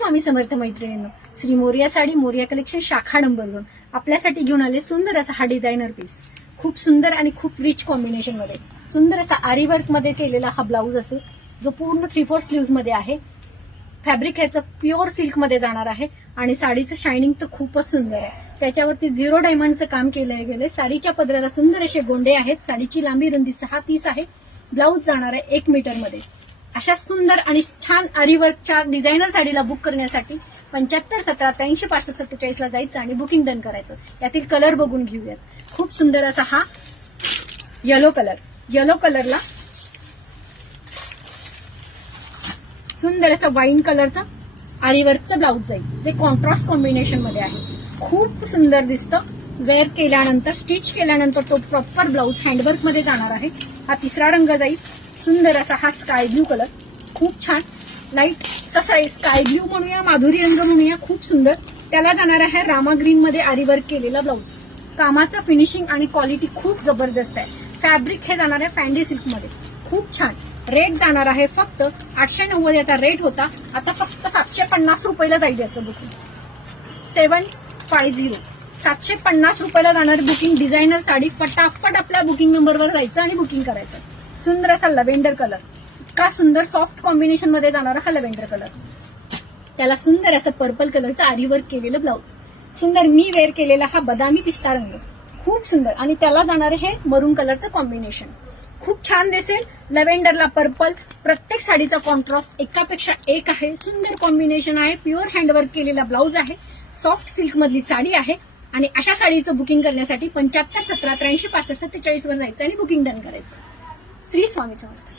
स्वामी समर्थ मैत्रिणींनो, श्री मोरिया साडी मोरिया कलेक्शन शाखा नंबर 2 आपल्यासाठी घेऊन आले सुंदर असा हा डिझायनर पीस. खूप सुंदर आणि खूप रिच कॉम्बिनेशन मध्ये सुंदर असा आरी वर्क मध्ये केलेला हा ब्लाऊज असेल, जो पूर्ण 3/4 स्लीव्स मध्ये आहे. फॅब्रिक ह्याचं प्युअर सिल्क मध्ये जाणार आहे आणि साडीचं शायनिंग तर खूपच सुंदर आहे. त्याच्यावरती 0 डायमंडचं काम केलं गेलंय. साडीच्या पदराला सुंदर असे गोंडे आहेत. साडीची लांबी रुंदी 6 आहे. ब्लाऊज जाणार आहे 1 मीटर मध्ये. अशा सुंदर आणि छान आरीवर्कच्या डिझायनर साडीला बुक करण्यासाठी 75 17 83 65 47 ला जायचं आणि बुकिंग डन करायचं. यातील कलर बघून घेऊयात. खूप सुंदर असा हा येलो कलरला सुंदर असं वाईन कलरचं आरीवर्कचं ब्लाऊज जाईल, जे कॉन्ट्रास्ट कॉम्बिनेशन मध्ये आहे. खूप सुंदर दिसतं. वेअर केल्यानंतर स्टिच केल्यानंतर तो प्रॉपर ब्लाऊज हँडवर्क मध्ये जाणार आहे. हा तिसरा रंग जाईल. सुंदर असा हा स्काय ब्ल्यू कलर, खूप छान लाईट तसा स्काय ब्ल्यू म्हणूया, माधुरी रंग म्हणूया, खूप सुंदर. त्याला जाणार आहे रामा ग्रीन मध्ये आरीवर्क केलेला ब्लाऊज. कामाचं फिनिशिंग आणि क्वालिटी खूप जबरदस्त आहे. फॅब्रिक हे जाणार आहे फॅन्डी सिल्क मध्ये, खूप छान. रेट जाणार आहे फक्त 890 याचा रेट होता, आता फक्त 750 रुपयाला जाईल याचं बुकिंग. 750 750 रुपयाला जाणार बुकिंग. डिझायनर साडी फटाफट आपल्या बुकिंग नंबरवर जायचं आणि बुकिंग करायचं. सुंदर असा लव्हेंडर कलर, इतका सुंदर सॉफ्ट कॉम्बिनेशन मध्ये जाणारा हा लव्हेंडर कलर. त्याला सुंदर असं पर्पल कलरचं आरीवर्क केलेलं ब्लाऊज. सुंदर मी वेअर केलेला हा बदामी पिस्ता रंग, खूप सुंदर. आणि त्याला जाणार हे मरून कलरचं कॉम्बिनेशन, खूप छान दिसेल. लव्हेंडरला पर्पल, प्रत्येक साडीचा कॉन्ट्रास्ट एकापेक्षा एक आहे. सुंदर कॉम्बिनेशन आहे. प्युअर हँडवर्क केलेला ब्लाऊज आहे. सॉफ्ट सिल्क मधली साडी आहे. आणि अशा साडीचं बुकिंग करण्यासाठी 75 17 83 65 47 वर जायचं आणि बुकिंग डन करायचं. श्री स्वामी समर्थ.